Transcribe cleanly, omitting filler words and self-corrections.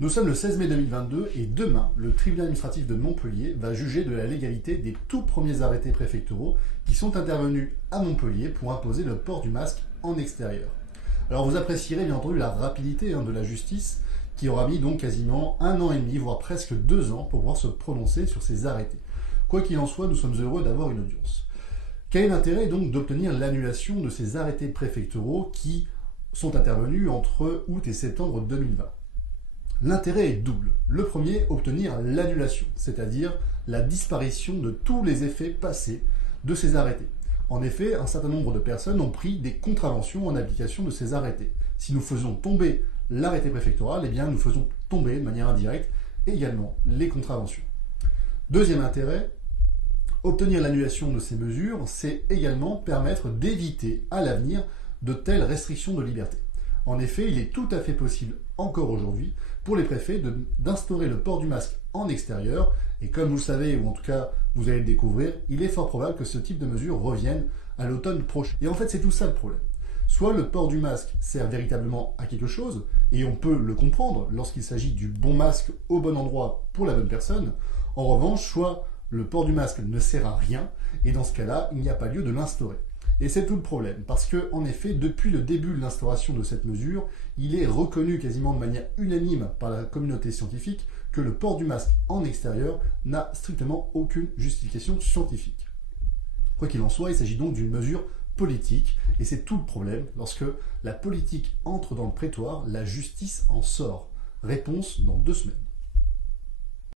Nous sommes le 16 mai 2022 et demain, le tribunal administratif de Montpellier va juger de la légalité des tout premiers arrêtés préfectoraux qui sont intervenus à Montpellier pour imposer le port du masque en extérieur. Alors vous apprécierez bien entendu la rapidité de la justice qui aura mis donc quasiment 1 an et demi, voire presque 2 ans pour pouvoir se prononcer sur ces arrêtés. Quoi qu'il en soit, nous sommes heureux d'avoir une audience. Quel est l'intérêt donc d'obtenir l'annulation de ces arrêtés préfectoraux qui sont intervenus entre août et septembre 2020 ? L'intérêt est double. Le premier, obtenir l'annulation, c'est-à-dire la disparition de tous les effets passés de ces arrêtés. En effet, un certain nombre de personnes ont pris des contraventions en application de ces arrêtés. Si nous faisons tomber l'arrêté préfectoral, eh bien nous faisons tomber de manière indirecte également les contraventions. Deuxième intérêt, obtenir l'annulation de ces mesures, c'est également permettre d'éviter à l'avenir de telles restrictions de liberté. En effet, il est tout à fait possible, encore aujourd'hui, pour les préfets d'instaurer le port du masque en extérieur, et comme vous le savez, ou en tout cas vous allez le découvrir, il est fort probable que ce type de mesures revienne à l'automne prochain. Et en fait, c'est tout ça le problème. Soit le port du masque sert véritablement à quelque chose, et on peut le comprendre lorsqu'il s'agit du bon masque au bon endroit pour la bonne personne. En revanche, soit le port du masque ne sert à rien, et dans ce cas-là, il n'y a pas lieu de l'instaurer. Et c'est tout le problème, parce que, en effet, depuis le début de l'instauration de cette mesure, il est reconnu quasiment de manière unanime par la communauté scientifique que le port du masque en extérieur n'a strictement aucune justification scientifique. Quoi qu'il en soit, il s'agit donc d'une mesure politique, et c'est tout le problème. Lorsque la politique entre dans le prétoire, la justice en sort. Réponse dans 2 semaines.